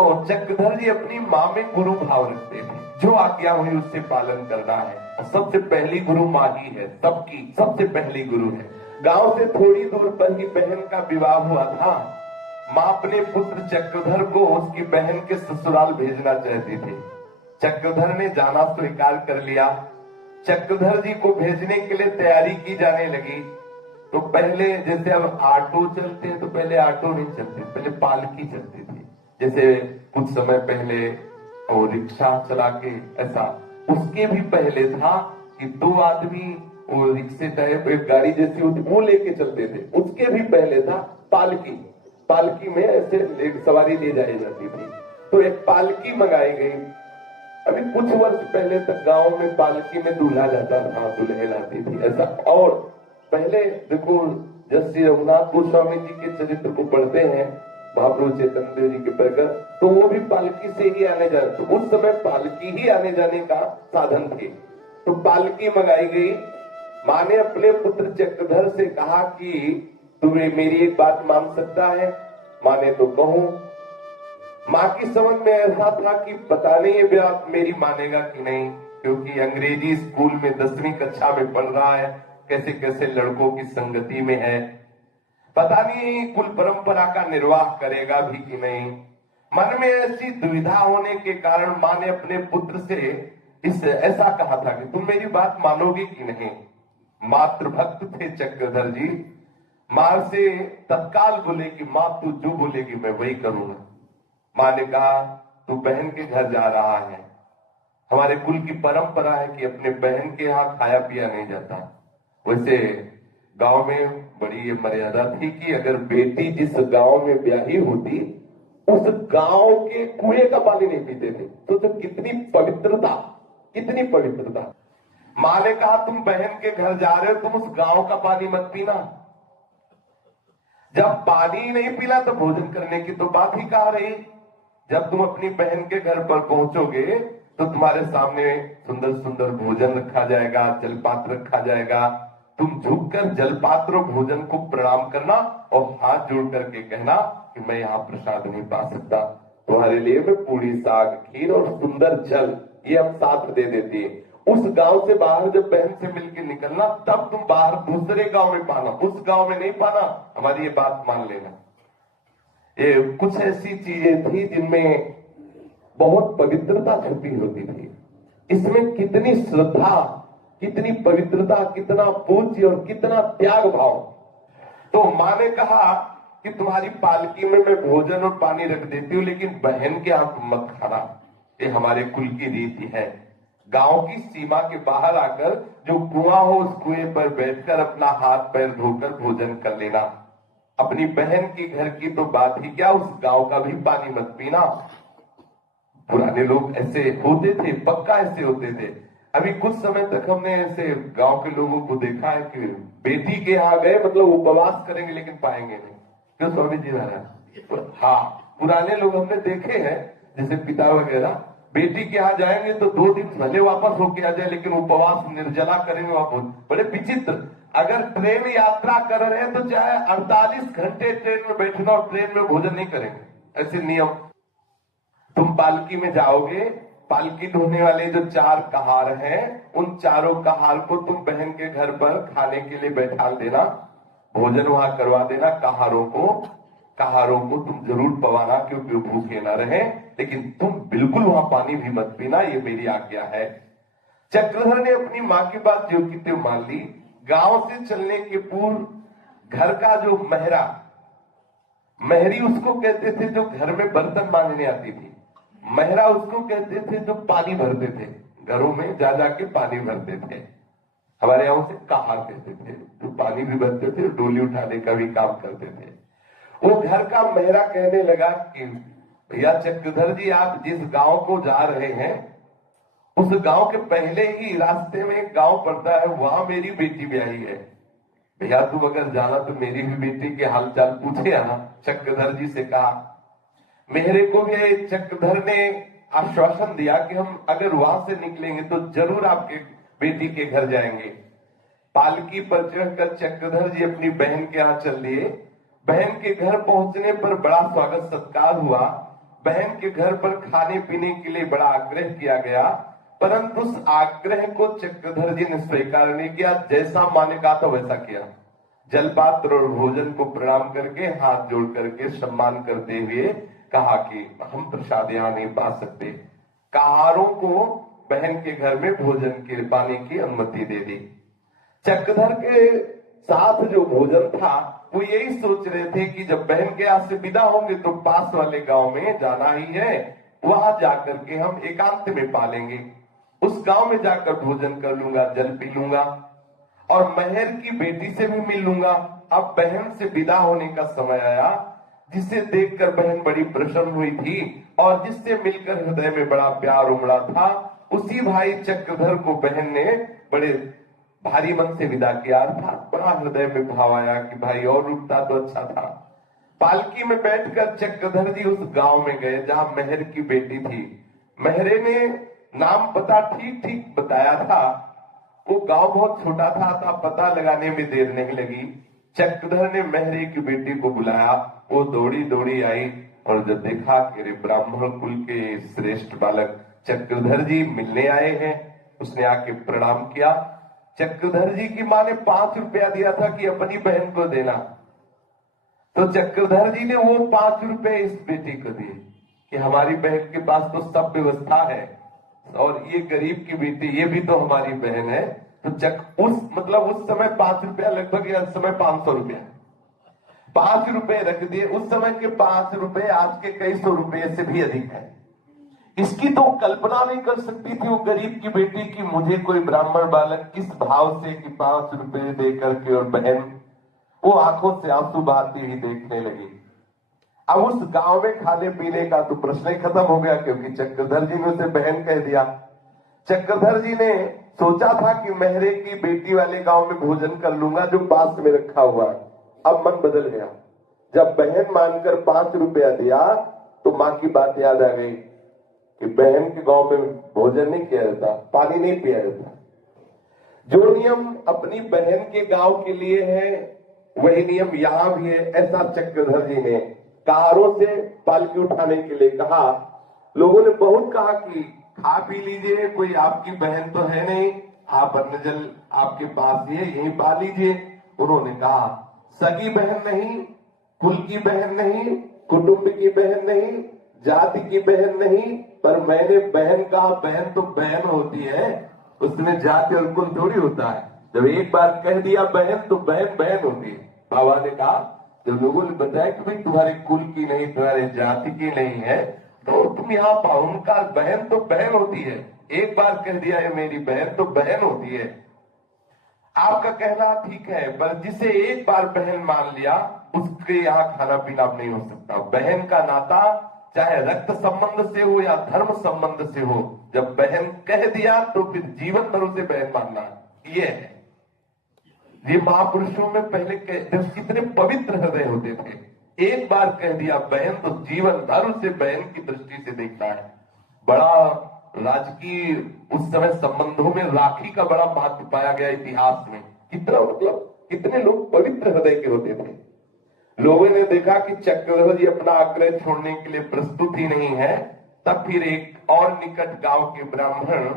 तो चक्रधर जी अपनी माँ में गुरु भाव रखते थे, जो आज्ञा हुई उससे पालन करना है। सबसे पहली गुरु माँ ही है, सबकी सबसे पहली गुरु है। गांव से थोड़ी दूर पर ही बहन का विवाह हुआ था। माँ अपने पुत्र चक्रधर को उसकी बहन के ससुराल भेजना चाहती थी। चक्रधर ने जाना स्वीकार कर लिया। चक्रधर जी को भेजने के लिए तैयारी की जाने लगी। तो पहले जैसे अब ऑटो चलते हैं, तो पहले ऑटो नहीं चलते, पहले पालकी चलती थी। जैसे कुछ समय पहले और रिक्शा चला के, ऐसा उसके भी पहले था कि दो आदमी वो रिक्शे टाइप एक गाड़ी जैसी होती वो लेके चलते थे। उसके भी पहले था पालकी। पालकी में ऐसे सवारी ले जाई जाती थी। तो एक पालकी मंगाई गई। अभी कुछ वर्ष पहले तक गांव में पालकी में दूल्हा जाता था, दुल्हन आती थी, ऐसा। और पहले देखो, जब श्री रघुनाथ गोस्वामी जी के चरित्र को पढ़ते हैं, महाप्रभु चैतन्य देव जी के प्रकट, तो वो भी पालकी से ही आने जाने, तो उस समय पालकी ही आने जाने का साधन थे। तो पालकी मंगाई गई। माँ ने अपने पुत्र चक्रधर से कहा कि तुम्हें मेरी एक बात मान सकता है? माँ ने तो कहूं। माँ की समझ में ऐसा था कि पता नहीं ये बात मेरी मानेगा कि नहीं, क्योंकि अंग्रेजी स्कूल में 10वीं कक्षा में पढ़ रहा है, कैसे कैसे लड़कों की संगति में है, पता नहीं कुल परंपरा का निर्वाह करेगा भी कि नहीं। मन में ऐसी दुविधा होने के कारण माँ ने अपने पुत्र से ऐसा कहा था कि तुम मेरी बात मानोगे कि नहीं। मातृभक्त थे चक्रधर जी। माँ से तत्काल बोले कि माँ तू जो बोलेगी मैं वही करूंगा। माँ ने कहा तू बहन के घर जा रहा है, हमारे कुल की परंपरा है कि अपने बहन के यहाँ खाया पिया नहीं जाता। वैसे गांव में बड़ी ये मर्यादा थी कि अगर बेटी जिस गांव में ब्याही होती, उस गांव के कुएं का पानी नहीं पीते थे। तो कितनी पवित्रता, कितनी पवित्रता। माँ ने कहा तुम बहन के घर जा रहे हो, तुम उस गांव का पानी मत पीना। जब पानी नहीं पीला तो भोजन करने की तो बात ही कहा रही। जब तुम अपनी बहन के घर पर पहुंचोगे तो तुम्हारे सामने सुंदर सुंदर भोजन रखा जाएगा, जलपात्र रखा जाएगा। तुम झुककर जलपात्र और भोजन को प्रणाम करना और हाथ जोड़ करके कहना कि मैं यहाँ प्रसाद नहीं पा सकता, तुम्हारे लिए मैं पूरी साग खीर और सुंदर जल ये हम साथ दे देती है। उस गांव से बाहर जब बहन से मिलकर निकलना, तब तुम बाहर दूसरे गांव में पाना, उस गांव में नहीं पाना, हमारी ये बात मान लेना। ये कुछ ऐसी चीजें थी जिनमें बहुत पवित्रता छुपी होती थी। इसमें कितनी श्रद्धा, कितनी पवित्रता, कितना पूज्य और कितना त्याग भाव। तो माँ ने कहा कि तुम्हारी पालकी में मैं भोजन और पानी रख देती हूँ, लेकिन बहन के हाथ मत खाना, ये हमारे कुल की रीति है। गांव की सीमा के बाहर आकर जो कुआं हो उस कुएं पर बैठकर अपना हाथ पैर धोकर भोजन कर लेना। अपनी बहन के घर की तो बात ही क्या, उस गांव का भी पानी मत पीना। पुराने लोग ऐसे होते थे, पक्का ऐसे होते थे। अभी कुछ समय तक हमने ऐसे गांव के लोगों को देखा है कि बेटी के यहाँ गए मतलब उपवास करेंगे लेकिन पाएंगे नहीं। क्यों स्वामी जी महाराज? हाँ, पुराने लोग हमने देखे हैं, जैसे पिता वगैरह बेटी के यहाँ जाएंगे तो 2 दिन भले वापस होके आ जाए, लेकिन उपवास निर्जला करेंगे वापस। बड़े विचित्र। अगर ट्रेन यात्रा कर रहे हैं तो चाहे 48 घंटे ट्रेन में बैठना और ट्रेन में भोजन नहीं करेंगे, ऐसे नियम। तुम पालकी में जाओगे, पालकी ढोने वाले जो 4 कहार हैं, उन चारों कहार को तुम बहन के घर पर खाने के लिए बैठा देना, भोजन वहां करवा देना। कहारों को तुम जरूर पवाना, क्योंकि वो भूखे ना रहे, लेकिन तुम बिल्कुल वहां पानी भी मत पीना, ये मेरी आज्ञा है। चक्रधर ने अपनी माँ की बात जो की त्यों मान ली। गांव से चलने के पूर्व घर का जो महरी उसको कहते थे जो घर में बर्तन मांजने आती थी, महरा उसको कहते थे जो पानी भरते थे, घरों में जा जाके पानी भरते थे। हमारे यहाँ से कहार कहते थे, जो पानी भी भरते थे, डोली उठाने का भी काम करते थे। वो घर का महरा कहने लगा कि भैया चक्रधर जी, आप जिस गांव को जा रहे हैं उस गांव के पहले ही रास्ते में एक गांव पड़ता है, वहां मेरी बेटी ब्याही है। भैया तुम अगर जाना तो मेरी भी बेटी के हालचाल पूछे आना। चक्रधर जी से कहा। मेहरे को भी चक्रधर ने आश्वासन दिया कि हम अगर वहां से निकलेंगे तो जरूर आपके बेटी के घर जाएंगे। पालकी पर चढ़कर चक्रधर जी अपनी बहन के यहाँ चल दिए। बहन के घर पहुंचने पर बड़ा स्वागत सत्कार हुआ। बहन के घर पर खाने पीने के लिए बड़ा आग्रह किया गया, परंतु उस आग्रह को चक्रधर जी ने स्वीकार नहीं किया। जैसा माँ ने कहा था वैसा किया। जलपात्र और भोजन को प्रणाम करके हाथ जोड़ करके सम्मान करते हुए कहा कि हम प्रसाद यहाँ नहीं पा सकते। कहारों को बहन के घर में भोजन के पाने की अनुमति दे दी। चक्रधर के साथ जो भोजन था वो यही सोच रहे थे कि जब बहन के यहाँ से विदा होंगे तो पास वाले गांव में जाना ही है, वहां जाकर के हम एकांत में पालेंगे। उस गांव में जाकर भोजन कर लूंगा, जल पी लूंगा और महर की बेटी से भी मिल लूंगा। अब बहन से विदा होने का समय आया, जिसे देखकर बहन बड़ी प्रसन्न हुई थी और जिससे मिलकर हृदय में बड़ा प्यार उमड़ा था, उसी भाई चक्रधर को बहन ने बड़े भारी मन से विदा किया था। बड़ा हृदय में भाव आया कि भाई और रुकता तो अच्छा था। पालकी में बैठकर चक्रधर जी उस गांव में गए जहां महर की बेटी थी। महरे ने नाम पता ठीक ठीक बताया था। वो गांव बहुत छोटा था, पता लगाने में देर नहीं लगी। चक्रधर ने महरे की बेटी को बुलाया। वो दौड़ी दौड़ी आई और जब देखा कि रे ब्राह्मण कुल के श्रेष्ठ बालक चक्रधर जी मिलने आए हैं, उसने आके प्रणाम किया। चक्रधर जी की माँ ने 5 रुपया दिया था कि अपनी बहन को देना, तो चक्रधर जी ने वो 5 रुपए इस बेटी को दिए कि हमारी बहन के पास तो सब व्यवस्था है और ये गरीब की बेटी, ये भी तो हमारी बहन है। तो उस समय 5 रुपया लगभग, या समय 500 रुपया, 5 रुपए रख दिए। उस समय के 5 रुपए आज के कई सौ रुपए से भी अधिक है। इसकी तो कल्पना नहीं कर सकती थी वो गरीब की बेटी की मुझे कोई ब्राह्मण बालक किस भाव से कि 5 रुपए दे करके, और बहन वो आंखों से आंसू बहाती हुई देखने लगी। अब उस गांव में खाने पीने का तो प्रश्न ही खत्म हो गया, क्योंकि चक्रधर जी ने उसे बहन कह दिया। चक्रधर जी ने सोचा था कि महरे की बेटी वाले गांव में भोजन कर लूंगा जो पास में रखा हुआ है। अब मन बदल गया। जब बहन मानकर 5 रुपया दिया तो माँ की बात याद आ गई कि बहन के गांव में भोजन नहीं किया जाता, पानी नहीं पिया जाता। जो नियम अपनी बहन के गांव के लिए है वही नियम यहां भी है। ऐसा चक्रधर जी ने कहारों से पालकी उठाने के लिए कहा। लोगों ने बहुत कहा कि खा पी लीजिए, कोई आपकी बहन तो है नहीं, आप अन्न जल आपके पास ही है, यहीं पा लीजिए। उन्होंने कहा सगी बहन नहीं, कुल की बहन नहीं, कुटुंब की बहन नहीं, जाति की बहन नहीं, पर मैंने बहन कहा। बहन तो बहन होती है, उसमें जाति और कुल थोड़ी होता है। जब एक बार कह दिया बहन तो बहन बहन होती है। बाबा ने कहा, जब लोगों ने बताया कि भाई तुम्हारे कुल की नहीं, तुम्हारे जाति की नहीं है, तो तुम यहाँ पाओ। उनका बहन तो बहन होती है, एक बार कह दिया है मेरी बहन तो बहन होती है। आपका कहना ठीक है, पर जिसे एक बार बहन मान लिया उसके यहाँ खाना पीना नहीं हो सकता। बहन का नाता चाहे रक्त संबंध से हो या धर्म संबंध से हो, जब बहन कह दिया तो फिर जीवन भर उसे बहन मानना, ये है। ये महापुरुषों में पहले कितने पवित्र हृदय होते थे। एक बार कह दिया बहन तो जीवन भर उसे बहन की दृष्टि से देखता है। बड़ा राजकीय उस समय संबंधों में राखी का बड़ा महत्व पाया गया इतिहास में। कितना कितने लोग पवित्र हृदय के होते थे। लोगों ने देखा कि चक्रधर जी अपना आग्रह छोड़ने के लिए प्रस्तुत ही नहीं है, तब फिर एक और निकट गांव के ब्राह्मण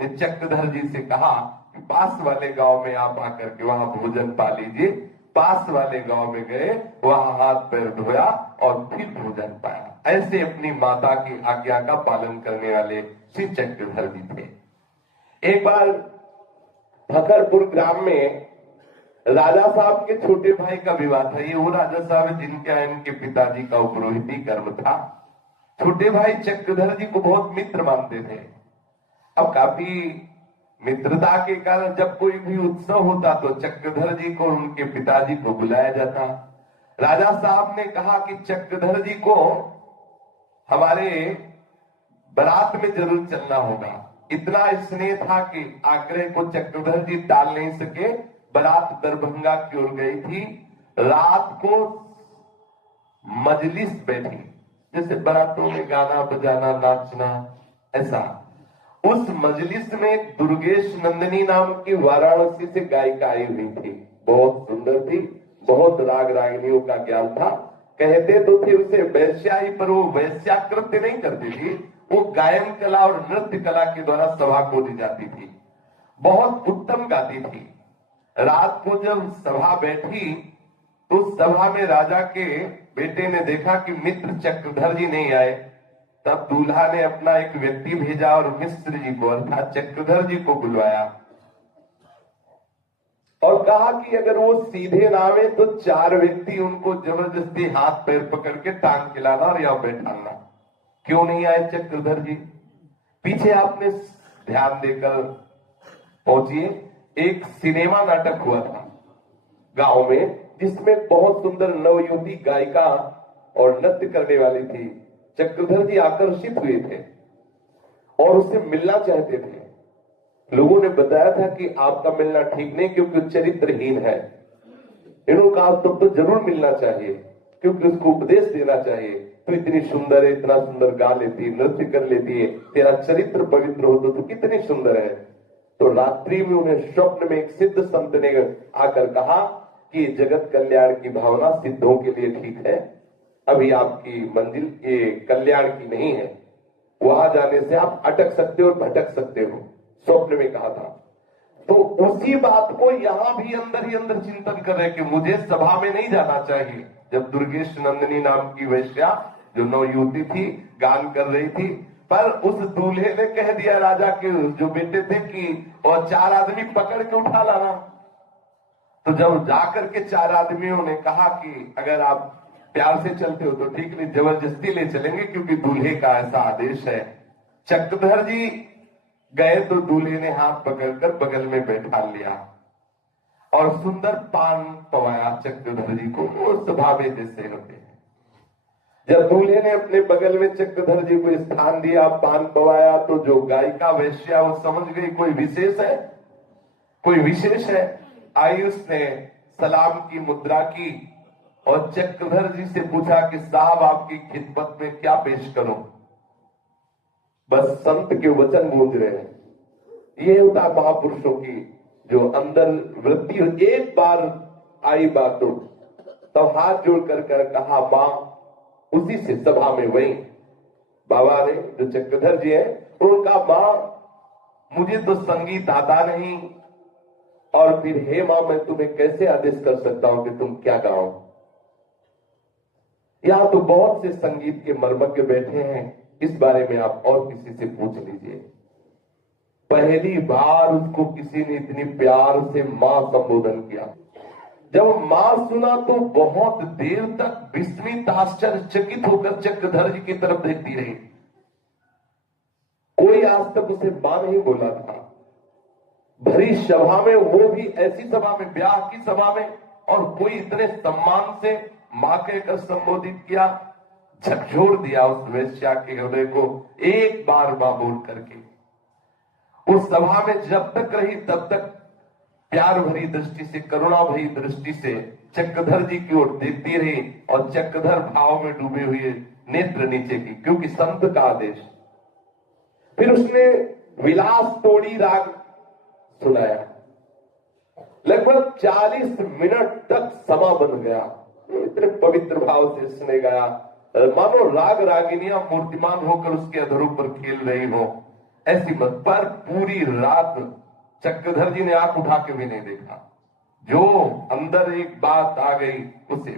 ने चक्रधर जी से कहा कि पास वाले गांव में आप आकर के वहां भोजन पा लीजिए। पास वाले गांव में गए, वहां हाथ पैर धोया और फिर भोजन पाया। ऐसे अपनी माता की आज्ञा का पालन करने वाले श्री चक्रधर जी थे। एक बार फकरपुर ग्राम में राजा साहब के छोटे भाई का विवाह था। ये वो राजा साहब जिनके इनके पिताजी का उपरोहिती कर्म था। छोटे भाई चक्रधर जी को बहुत मित्र मानते थे। अब काफी मित्रता के कारण जब कोई भी उत्सव होता तो चक्रधर जी को उनके पिताजी को बुलाया जाता। राजा साहब ने कहा कि चक्रधर जी को हमारे बारात में जरूर चलना होगा। इतना स्नेह था कि आग्रह को चक्रधर जी टाल नहीं सके। बारात दरभंगा की ओर गई थी। रात को मजलिस बैठी, जैसे बारातों में गाना बजाना नाचना, ऐसा। उस मजलिस में दुर्गेश नंदिनी नाम की वाराणसी से गायिका आई हुई थी। बहुत सुंदर थी, बहुत राग रागिनियों का ज्ञान था। कहते तो थे उसे वैश्या ही, पर वो वैश्या कृत्य नहीं करती थी, वो गायन कला और नृत्य कला के द्वारा सभा को दी जाती थी। बहुत उत्तम गाती थी। रात को जब सभा बैठी तो सभा में राजा के बेटे ने देखा कि मित्र चक्रधर जी नहीं आए। तब दूल्हा ने अपना एक व्यक्ति भेजा और मिश्र जी को अर्थात चक्रधर जी को बुलवाया और कहा कि अगर वो सीधे ना आवे तो 4 व्यक्ति उनको जबरदस्ती हाथ पैर पकड़ के टांग के लाना और यहां बैठाना। क्यों नहीं आए चक्रधर जी? पीछे आपने ध्यान देकर पहुंचिए, एक सिनेमा नाटक हुआ था गांव में, जिसमें बहुत सुंदर नवयुवती गायिका और नृत्य करने वाली थी। चक्रधर जी आकर्षित हुए थे और उससे मिलना चाहते थे। लोगों ने बताया था कि आपका मिलना ठीक नहीं, क्योंकि चरित्रहीन है। इन्होंने कहा तुम तो जरूर मिलना चाहिए, क्योंकि उसको उपदेश देना चाहिए। तो इतनी सुंदर है, इतना सुंदर गा लेती है, नृत्य कर लेती है, तेरा चरित्र पवित्र हो तो कितनी सुंदर है। तो रात्रि में उन्हें स्वप्न में एक सिद्ध संत ने आकर कहा कि जगत कल्याण की भावना सिद्धों के लिए ठीक है, अभी आपकी मंजिल ये कल्याण की नहीं है, वहां जाने से आप अटक सकते हो और भटक सकते हो। स्वप्न में कहा था। तो उसी बात को यहां भी अंदर ही अंदर चिंतन कर रहे कि मुझे सभा में नहीं जाना चाहिए। जब दुर्गेश नंदिनी नाम की वैश्या जो नवयुवती थी गान कर रही थी, पर उस दूल्हे ने कह दिया राजा के जो बेटे थे कि और 4 आदमी पकड़ के उठा लाना। तो जब जाकर के 4 आदमियों ने कहा कि अगर आप प्यार से चलते हो तो ठीक, नहीं जबरदस्ती ले चलेंगे क्योंकि दूल्हे का ऐसा आदेश है। चक्रधर जी गए तो दूल्हे ने हाथ पकड़कर बगल में बैठा लिया और सुंदर पान पवाया चक्रधर जी को, वो स्वभाव जैसे होते हैं। जब दूल्हे ने अपने बगल में चक्रधर जी को स्थान दिया, पान पवाया, तो जो गायिका वैश्या वो समझ गई कोई विशेष है, कोई विशेष है। आई उसने सलाम की मुद्रा की और चक्रधर जी से पूछा कि साहब आपकी खिदमत में क्या पेश करूं। बस संत के वचन गूंज रहे हैं। ये होता महापुरुषों की जो अंदर वृत्ति। एक बार आई बात तो हाथ जोड़कर कहा मां, उसी से सभा में वही बाबा ने जो चक्रधर जी है उनका मां मुझे तो संगीत आता नहीं, और फिर हे मां मैं तुम्हें कैसे आदेश कर सकता हूं कि तुम क्या गाओ। यहां तो बहुत से संगीत के मर्मज्ञ बैठे हैं, इस बारे में आप और किसी से पूछ लीजिए। पहली बार उसको किसी ने इतनी प्यार से मां संबोधन किया। जब मां सुना तो बहुत देर तक विस्मित आश्चर्यचकित होकर चक्रधर जी की तरफ देखती रही। कोई आज तक उसे मां नहीं बोला था। भरी सभा में, वो भी ऐसी सभा में, ब्याह की सभा में, और कोई इतने सम्मान से मां कहकर संबोधित किया। झकझोर दिया उस वेश्या के हृदय को एक बार मां बोल करके। उस सभा में जब तक रही तब तक प्यार भरी दृष्टि से, करुणा भरी दृष्टि से चक्रधर जी की ओर देखती रही और चक्रधर भाव में डूबे हुए नेत्र नीचे की, क्योंकि संत का आदेश। फिर उसने विलास तोड़ी राग सुनाया। लगभग 40 मिनट तक समा बन गया। इतने पवित्र भाव से उसने गाया, मानो राग रागिनियां मूर्तिमान होकर उसके अधरों पर खेल रही हो, ऐसी मत। पर पूरी रात चक्रधर जी ने आंख उठा के भी नहीं देखा। जो अंदर एक बात आ गई उसे,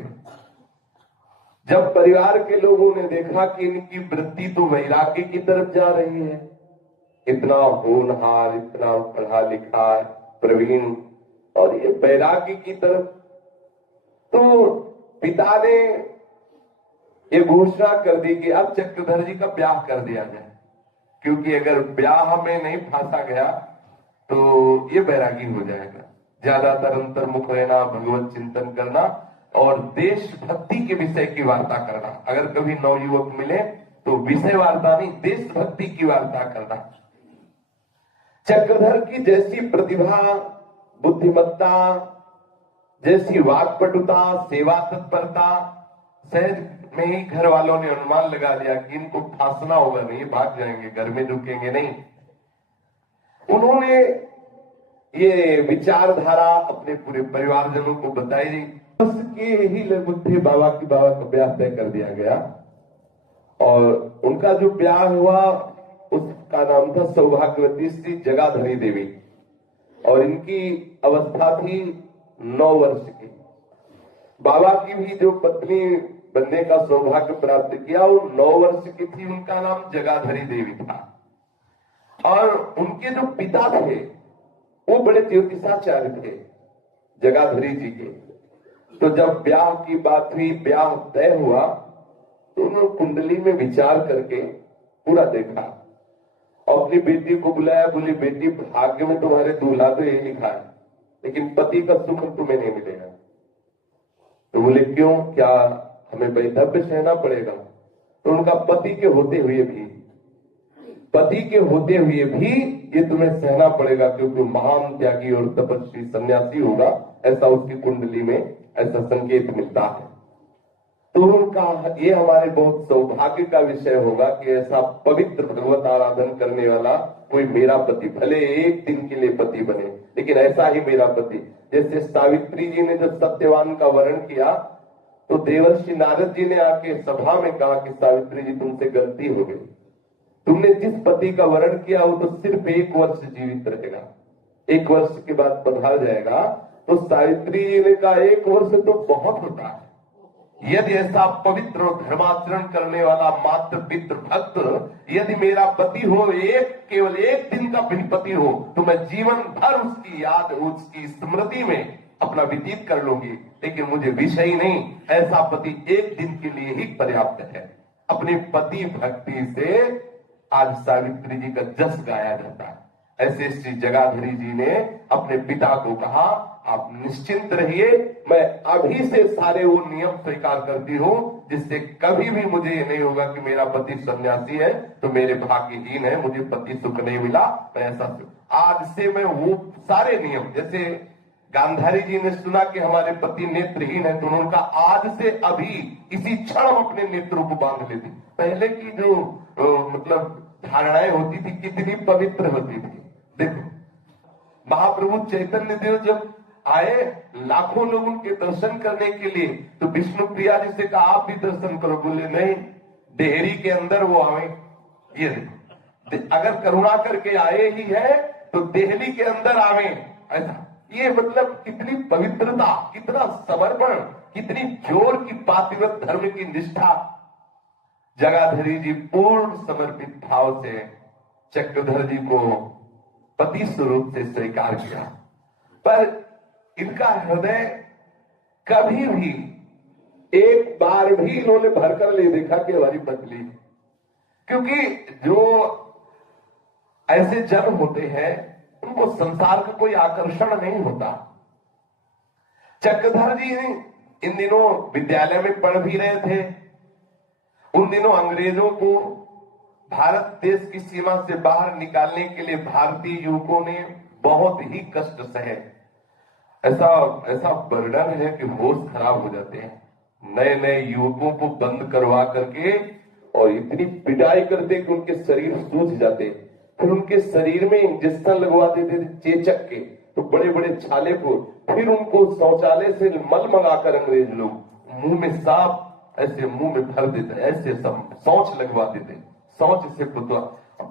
जब परिवार के लोगों ने देखा कि इनकी वृत्ति तो वैराग्य की तरफ जा रही है, इतना होनहार, इतना पढ़ा लिखा प्रवीण, और ये वैराग्य की तरफ, तो पिता ने ये घोषणा कर दी कि अब चक्रधर जी का ब्याह कर दिया जाए, क्योंकि अगर ब्याह में नहीं फांसा गया तो ये बैरागी हो जाएगा। ज्यादातर अंतर्मुख रहना, भगवत चिंतन करना और देशभक्ति के विषय की वार्ता करना। अगर कभी नवयुवक मिले तो विषय वार्ता नहीं, देशभक्ति की वार्ता करना। चक्रधर की जैसी प्रतिभा, बुद्धिमत्ता, जैसी वाक्पटुता, सेवा तत्परता, सहज में ही घर वालों ने अनुमान लगा लिया कि इनको फांसना होगा, नहीं भाग जाएंगे, घर में रुकेंगे नहीं। उन्होंने ये विचारधारा अपने पूरे परिवारजनों को बताई के ही लगभग थे बाबा का ब्याह तय कर दिया गया और उनका जो ब्याह हुआ उसका नाम था सौभाग्यवती श्री जगाधरी देवी और इनकी अवस्था थी 9 वर्ष की। बाबा की भी जो पत्नी बनने का सौभाग्य प्राप्त किया वो 9 वर्ष की थी, उनका नाम जगाधरी देवी था और उनके जो पिता थे वो बड़े ज्योतिषाचार्य थे जगाधरी जी के। तो जब ब्याह की बात हुई, ब्याह तय हुआ तो उन्होंने कुंडली में विचार करके पूरा देखा और अपनी बेटी को बुलाया, बोली बेटी भाग्य में तुम्हारे दूल्हा तो ये लिखा है लेकिन पति का सुख तुम्हें नहीं मिलेगा। तो बोले क्यों, क्या हमें वैधव्य सहना पड़ेगा? तो उनका पति के होते हुए भी ये तुम्हें सहना पड़ेगा क्योंकि महान त्यागी और तपस्वी सन्यासी होगा, ऐसा उसकी कुंडली में ऐसा संकेत मिलता है। तो उनका ये हमारे बहुत सौभाग्य का विषय होगा कि ऐसा पवित्र भगवत आराधन करने वाला कोई मेरा पति, भले एक दिन के लिए पति बने लेकिन ऐसा ही मेरा पति। जैसे सावित्री जी ने जब सत्यवान का वर्ण किया तो देवर्षि नारद जी ने आके सभा में कहा कि सावित्री जी तुमसे गलती हो गई, तुमने जिस पति का वर्ण किया वो तो सिर्फ 1 वर्ष जीवित रहेगा, 1 वर्ष के बाद पधार जाएगा। तो सावित्री जी ने कहा 1 वर्ष तो बहुत होता है, यदि ऐसा पवित्र और धर्माचरण करने वाला मात्र पितृ भक्त यदि मेरा पति हो, केवल एक दिन का पति हो तो मैं जीवन भर उसकी याद, उसकी स्मृति में अपना व्यतीत कर लूंगी, लेकिन मुझे विषय ही नहीं, ऐसा पति एक दिन के लिए ही पर्याप्त है। अपने पति भक्ति से आज सावित्री जी का जस गाया जाता है। ऐसे श्री जगाधरी जी ने अपने पिता को कहा आप निश्चिंत रहिए, मैं अभी से सारे वो नियम स्वीकार करती हूँ जिससे कभी भी मुझे ये नहीं होगा कि मेरा पति सन्यासी है तो मेरे भाग्यहीन है, मुझे पति सुख नहीं मिला, मैं ऐसा आज से मैं वो सारे नियम, जैसे गांधारी जी ने सुना कि हमारे पति नेत्रहीन है तो उन्होंने कहा आज से अभी इसी क्षण अपने नेत्रों को बांध लेती। पहले की जो मतलब धारणाएं होती थी कितनी पवित्र होती थी। देखो महाप्रभु चैतन्य देव जब आए, लाखों लोग उनके दर्शन करने के लिए, तो विष्णु प्रिया जी से कहा आप भी दर्शन करो, बोले नहीं, डेहरी के अंदर वो आवे। ये अगर करुणा करके आए ही है तो देहली के अंदर आवे, ऐसा। ये मतलब कितनी पवित्रता, कितना समर्पण, कितनी जोर की पातिव्रत धर्म की निष्ठा। जगाधरी जी पूर्ण समर्पित भाव से चक्रधर जी को पति स्वरूप से स्वीकार किया, पर इनका हृदय कभी भी एक बार भी इन्होंने भरकर ले देखा कि हमारी पत्नी, क्योंकि जो ऐसे जन होते हैं उनको संसार का कोई आकर्षण नहीं होता। चक्रधर जी इन दिनों विद्यालय में पढ़ भी रहे थे। उन दिनों अंग्रेजों को भारत देश की सीमा से बाहर निकालने के लिए भारतीय युवकों ने बहुत ही कष्ट सहे। ऐसा वर्णन है कि होश खराब हो जाते हैं। नए नए युवकों को बंद करवा करके और इतनी पिटाई करते कि उनके शरीर सूज जाते। फिर उनके शरीर में इंजेक्शन लगवा देते थे चेचक के, तो बड़े बड़े छाले को। फिर उनको शौचालय से मल मंगाकर अंग्रेज लोग मुंह में साफ ऐसे मुंह में भर देते, ऐसे सब शौच लगवा देते, शौच से पुतवा।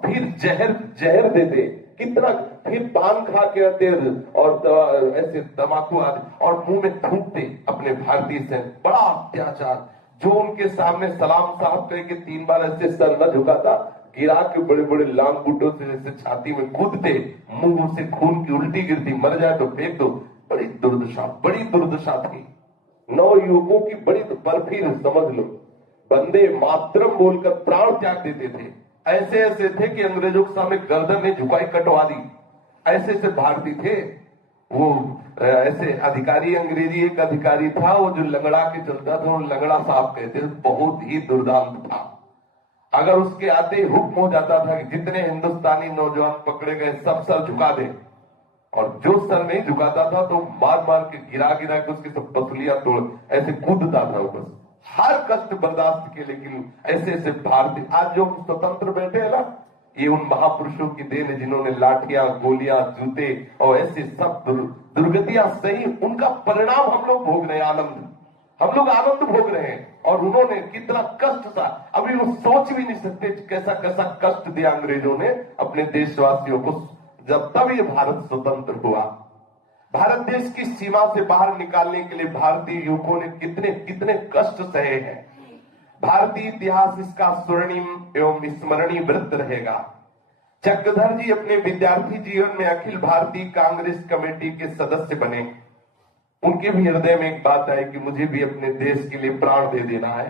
फिर जहर देते, कितना। फिर पान खा के आते और ऐसे तंबाकू आदि और मुंह में थूकते अपने भारतीय से। बड़ा अत्याचार। जो उनके सामने सलाम साहब कह के 3 बार ऐसे सर न झुकाता, गिरा के बड़े बड़े लांग बूटों से जैसे छाती में कूदते, मुंह से खून की उल्टी गिरती, मर जाए तो फेंक दो। बड़ी दुर्दशा थी। 9 युवकों की बड़ी। पर फिर समझ लो, वंदे मातरम बोलकर प्राण त्याग देते थे। ऐसे ऐसे थे कि अंग्रेजों के सामने गर्दन ने झुकाई, कटवा दी। ऐसे ऐसे भारतीय थे वो। ऐसे अधिकारी, अंग्रेजी एक अधिकारी था वो जो लंगड़ा के चलता था, वो लंगड़ा साहब कहते थे। बहुत ही दुर्दांत था। अगर उसके आते ही हुक्म हो जाता था कि जितने हिंदुस्तानी नौजवान पकड़े गए सब सर झुका दे, और जो सर नहीं झुकाता था तो मार मार के गिरा के उसकी सब पसलियां तोड़ ऐसे कूदता था ऊपर। हर कष्ट बर्दाश्त के, लेकिन ऐसे ऐसे भारतीय आज जो स्वतंत्र बैठे है ना, ये उन महापुरुषों की देन है जिन्होंने लाठियां, गोलियां, जूते और ऐसे सब दुर्गतियां सही, उनका परिणाम हम लोग भोग रहे हैं। हम लोग आनंद भोग रहे हैं। और उन्होंने कितना कष्ट था, अभी वो सोच भी नहीं सकते कैसा कैसा कष्ट दिया अंग्रेजों ने अपने देशवासियों को। जब तब ये भारत स्वतंत्र हुआ, भारत देश की सीमा से बाहर निकालने के लिए भारतीय युवकों ने कितने कितने कष्ट सहे हैं। भारतीय इतिहास इसका स्वर्णिम एवं स्मरणीय वृत्त रहेगा। चक्रधर जी अपने विद्यार्थी जीवन में अखिल भारतीय कांग्रेस कमेटी के सदस्य बने। उनके भी हृदय में एक बात आई कि मुझे भी अपने देश के लिए प्राण दे देना है,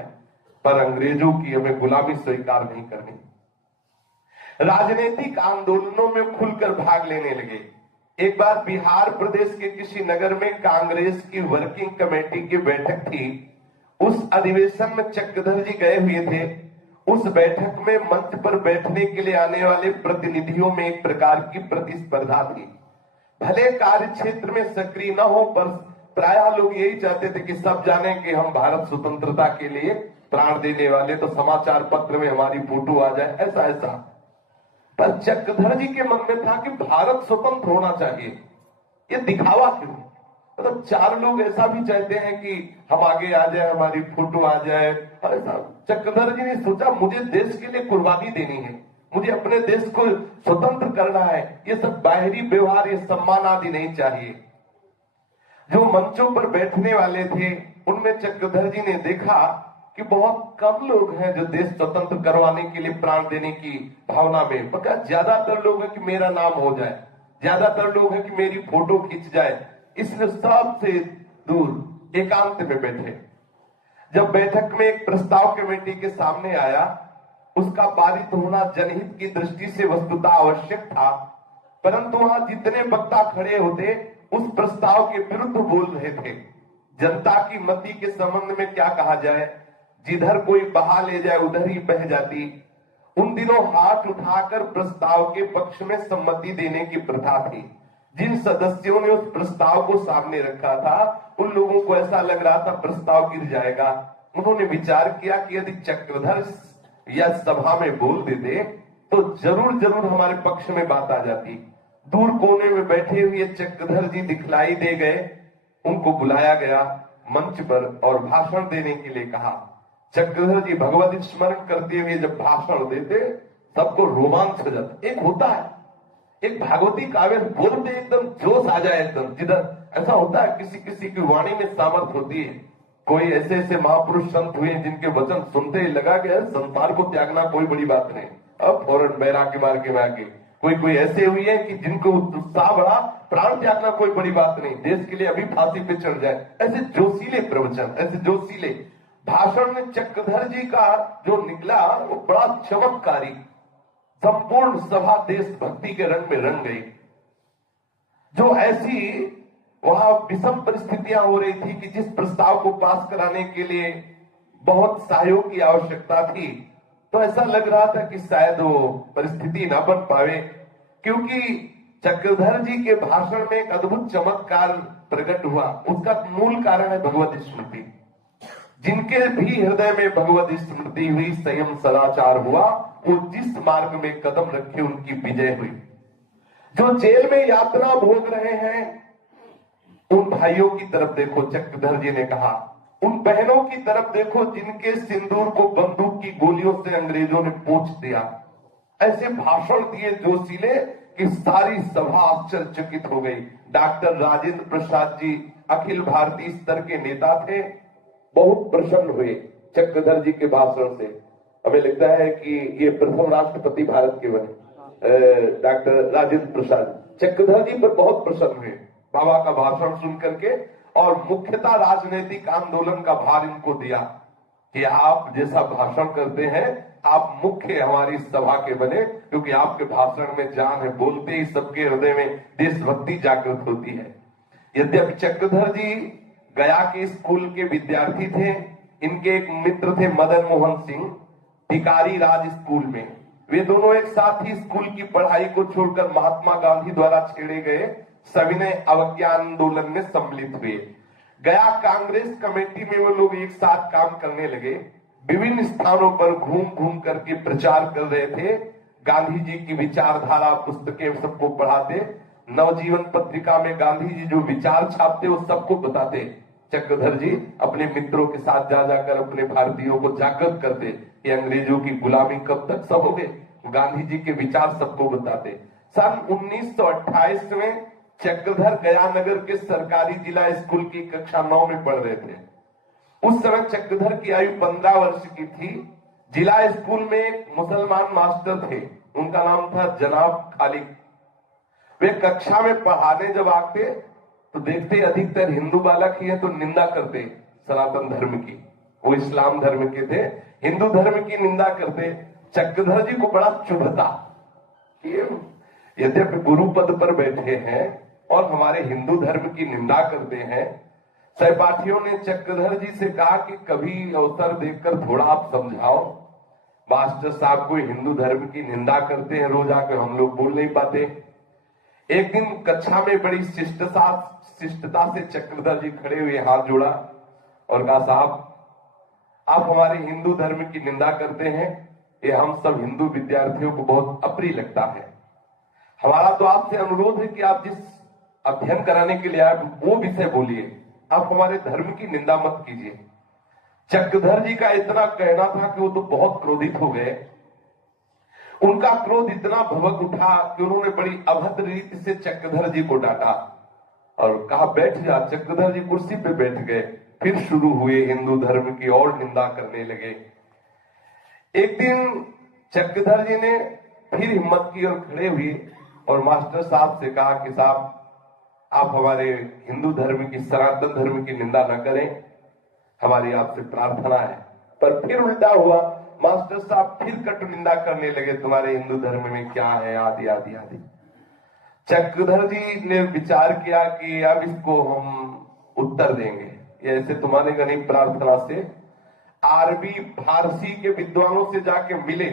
पर अंग्रेजों की हमें गुलामी स्वीकार नहीं करनी। राजनीतिक आंदोलनों में खुलकर भाग लेने लगे। एक बार बिहार प्रदेश के किसी नगर में कांग्रेस की वर्किंग कमेटी की बैठक थी। उस अधिवेशन में चक्रधर जी गए हुए थे। उस बैठक में मंच पर बैठने के लिए आने वाले प्रतिनिधियों में एक प्रकार की प्रतिस्पर्धा थी। भले कार्य क्षेत्र में सक्रिय न हो, पर प्रायः लोग यही चाहते थे कि सब जाने कि हम भारत स्वतंत्रता के लिए प्राण देने वाले, तो समाचार पत्र में हमारी फोटो आ जाए, ऐसा ऐसा। पर चक्रधर जी के मन में था कि भारत स्वतंत्र होना चाहिए, ये दिखावा क्यों? मतलब चार लोग ऐसा भी चाहते हैं कि हम आगे आ जाए, हमारी फोटो आ जाए। चक्रधर जी ने सोचा मुझे देश के लिए कुर्बानी देनी है, मुझे अपने देश को स्वतंत्र करना है। ये सब बाहरी व्यवहार, ये सम्मान आदि नहीं चाहिए। जो मंचों पर बैठने वाले थे उनमें चक्रधर जी ने देखा कि बहुत कम लोग हैं जो देश स्वतंत्र करवाने के लिए प्राण देने की भावना में, पता ज्यादातर लोग हैं कि मेरा नाम हो जाए, ज्यादातर लोग हैं कि मेरी फोटो खींच जाए। इसलिए सबसे दूर एकांत में बैठे। जब बैठक में एक प्रस्ताव कमेटी के सामने आया, उसका पारित होना जनहित की दृष्टि से वस्तुतः आवश्यक था, परंतु वहां जितने वक्ता खड़े होते उस प्रस्ताव के विरुद्ध बोल रहे थे। जनता की मति के संबंध में क्या कहा जाए, जिधर कोई बहा ले जाए उधर ही बह जाती। उन दिनों हाथ उठाकर प्रस्ताव के पक्ष में सम्मति देने की प्रथा थी। जिन सदस्यों ने उस प्रस्ताव को सामने रखा था उन लोगों को ऐसा लग रहा था प्रस्ताव गिर जाएगा। उन्होंने विचार किया कि यदि चक्रधर या सभा में बोल देते तो जरूर जरूर हमारे पक्ष में बात आ जाती। दूर कोने में बैठे हुए चक्रधर जी दिखलाई दे गए। उनको बुलाया गया मंच पर और भाषण देने के लिए कहा। चक्रधर जी भगवत स्मरण करते हुए जब भाषण देते सबको रोमांच हो जाता। एक होता है, एक भागवती काव्य बोलते एकदम जोश आ जाए, एकदम जिधर ऐसा होता है किसी किसी की वाणी में सामर्थ होती है। कोई ऐसे ऐसे महापुरुष संत हुए जिनके वचन सुनते ही लगा कि संसार को त्यागना कोई बड़ी बात नहीं, अब फौरन बैरागी मार के भागे। कोई ऐसे हुए हैं कि जिनको उत्साह बढ़ा, प्राण त्यागना कोई बड़ी बात नहीं, देश के लिए अभी फांसी पे चढ़ जाए। ऐसे जोशीले प्रवचन, ऐसे जोशीले भाषण में चक्रधर जी का जो निकला वो बड़ा चमत्कारी। संपूर्ण सभा देशभक्ति के रंग में रंग गई। जो ऐसी वहां विषम परिस्थितियां हो रही थी कि जिस प्रस्ताव को पास कराने के लिए बहुत सहयोग की आवश्यकता थी, तो ऐसा लग रहा था कि शायद वो परिस्थिति ना बन पावे, क्योंकि चक्रधर जी के भाषण में एक अद्भुत चमत्कार प्रकट हुआ। उसका मूल कारण है भगवत स्मृति। जिनके भी हृदय में भगवत स्मृति हुई, संयम सदाचार हुआ, वो जिस मार्ग में कदम रखे उनकी विजय हुई। जो जेल में यातना भोग रहे हैं उन भाइयों की तरफ देखो, चक्रधर जी ने कहा। उन बहनों की तरफ देखो जिनके सिंदूर को बंदूक की गोलियों से अंग्रेजों ने पोंछ दिया। ऐसे भाषण दिए जोशीले कि सारी सभा आश्चर्यचकित हो गई। डॉक्टर राजेंद्र प्रसाद जी अखिल भारतीय स्तर के नेता थे, बहुत प्रसन्न हुए चक्रधर जी के भाषण से। हमें लगता है कि ये प्रथम राष्ट्रपति भारत के बने डॉक्टर राजेंद्र प्रसाद चक्रधर जी पर बहुत प्रसन्न हुए बाबा का भाषण सुन करके, और मुख्यतः राजनीतिक आंदोलन का भार इनको दिया कि आप जैसा भाषण करते हैं आप मुख्य हमारी सभा के बने, क्योंकि आपके भाषण में जान है, बोलते ही सबके हृदय में देशभक्ति जागृत होती है। यद्यपि चक्रधर जी गया के स्कूल के विद्यार्थी थे, इनके एक मित्र थे मदन मोहन सिंह, भिकारी राज स्कूल में। वे दोनों एक साथ ही स्कूल की पढ़ाई को छोड़कर महात्मा गांधी द्वारा छेड़े गए सविनय अवज्ञा आंदोलन में सम्मिलित हुए। गया कांग्रेस कमेटी में वो लोग एक साथ काम करने लगे। विभिन्न स्थानों पर घूम घूम करके प्रचार कर रहे थे। गांधी जी की विचारधारा पुस्तकें सबको पढ़ाते, नवजीवन पत्रिका में गांधी जी जो विचार छापते वो सबको बताते। चक्रधर जी अपने मित्रों के साथ जा जाकर अपने भारतीयों को जागृत करते कि अंग्रेजों की गुलामी कब तक सहोगे। गांधी जी के विचार सबको बताते। सन 1928 में चक्रधर गयानगर के सरकारी जिला स्कूल की कक्षा 9 में पढ़ रहे थे। उस समय चक्रधर की आयु 15 वर्ष की थी। जिला स्कूल में एक मुसलमान मास्टर थे, उनका नाम था जनाब खालिद। वे कक्षा में पढ़ाने जब आते तो देखते अधिकतर हिंदू बालक ही है तो निंदा करते सनातन धर्म की। वो इस्लाम धर्म के थे, हिंदू धर्म की निंदा करते। चक्रधर जी को बड़ा चुभता, यद्यपि गुरु पद पर बैठे हैं और हमारे हिंदू धर्म की निंदा करते हैं। सहपाठियों ने चक्रधर जी से कहा कि कभी अवसर देखकर थोड़ा आप समझाओ, मास्टर साहब कोई हिंदू धर्म की निंदा करते हैं, रोज आकर हम लोग बोल नहीं पाते। एक दिन कक्षा में बड़ी शिष्टता से चक्रधर जी खड़े हुए हाथ जोड़ा और कहा, साहब आप हमारे हिंदू धर्म की निंदा करते हैं, ये हम सब हिंदू विद्यार्थियों को बहुत अप्रिय लगता है। हमारा तो आपसे अनुरोध है कि आप जिस अध्ययन कराने के लिए आए वो विषय बोलिए, आप हमारे धर्म की निंदा मत कीजिए। चक्रधर जी का इतना कहना था कि वो तो बहुत क्रोधित हो गए। उनका क्रोध इतना भभक उठा कि उन्होंने बड़ी अभद्र रीति से चक्रधर जी को डांटा और कहा, बैठ जा। चक्रधर जी कुर्सी पे बैठ गए। फिर शुरू हुए हिंदू धर्म की और निंदा करने लगे। एक दिन चक्रधर जी ने फिर हिम्मत की और खड़े हुए और मास्टर साहब से कहा कि साहब आप हमारे हिंदू धर्म की, सनातन धर्म की निंदा न करें, हमारी आपसे प्रार्थना है। पर फिर उल्टा हुआ, मास्टर साहब फिर कटु निंदा करने लगे, तुम्हारे हिंदू धर्म में क्या है, आदि आदि आदि। चक्रधर जी ने विचार किया कि अब इसको हम उत्तर देंगे, ऐसे तुम्हारे गणी प्रार्थना से अरबी फारसी के विद्वानों से जाके मिले।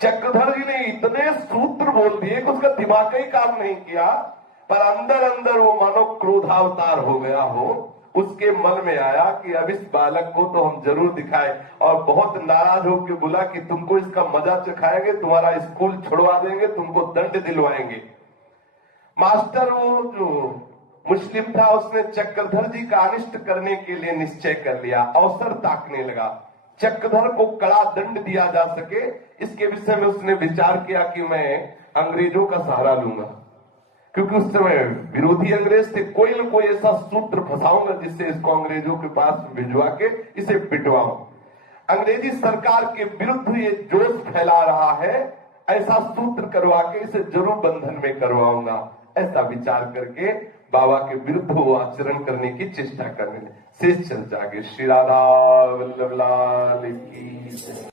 चक्रधर जी ने इतने सूत्र बोल दिए कि उसका दिमाग ही काम नहीं किया, पर अंदर अंदर वो मानो क्रोधावतार हो गया हो। उसके मन में आया कि अब इस बालक को तो हम जरूर दिखाएं, और बहुत नाराज होकर बोला कि तुमको इसका मजा चखाएंगे, तुम्हारा स्कूल छुड़वा देंगे, तुमको दंड दिलवाएंगे। मास्टर वो जो मुस्लिम था उसने चक्रधर जी का अनिष्ट करने के लिए निश्चय कर लिया, अवसर ताकने लगा। चक्रधर को कड़ा दंड दिया जा सके इसके विषय में उसने विचार किया कि मैं अंग्रेजों का सहारा लूंगा, क्योंकि उस समय विरोधी अंग्रेज थे। कोई न कोई ऐसा सूत्र फंसाऊंगा जिससे इसको अंग्रेजों के पास भिजवा के इसे पिटवाऊं। अंग्रेजी सरकार के विरुद्ध ये जोश फैला रहा है, ऐसा सूत्र करवा के इसे जरूर बंधन में करवाऊंगा। ऐसा विचार करके बाबा के विरुद्ध वो आचरण करने की चेष्टा करने शेष चल जागे। श्री राधा वल्लभ लाल की।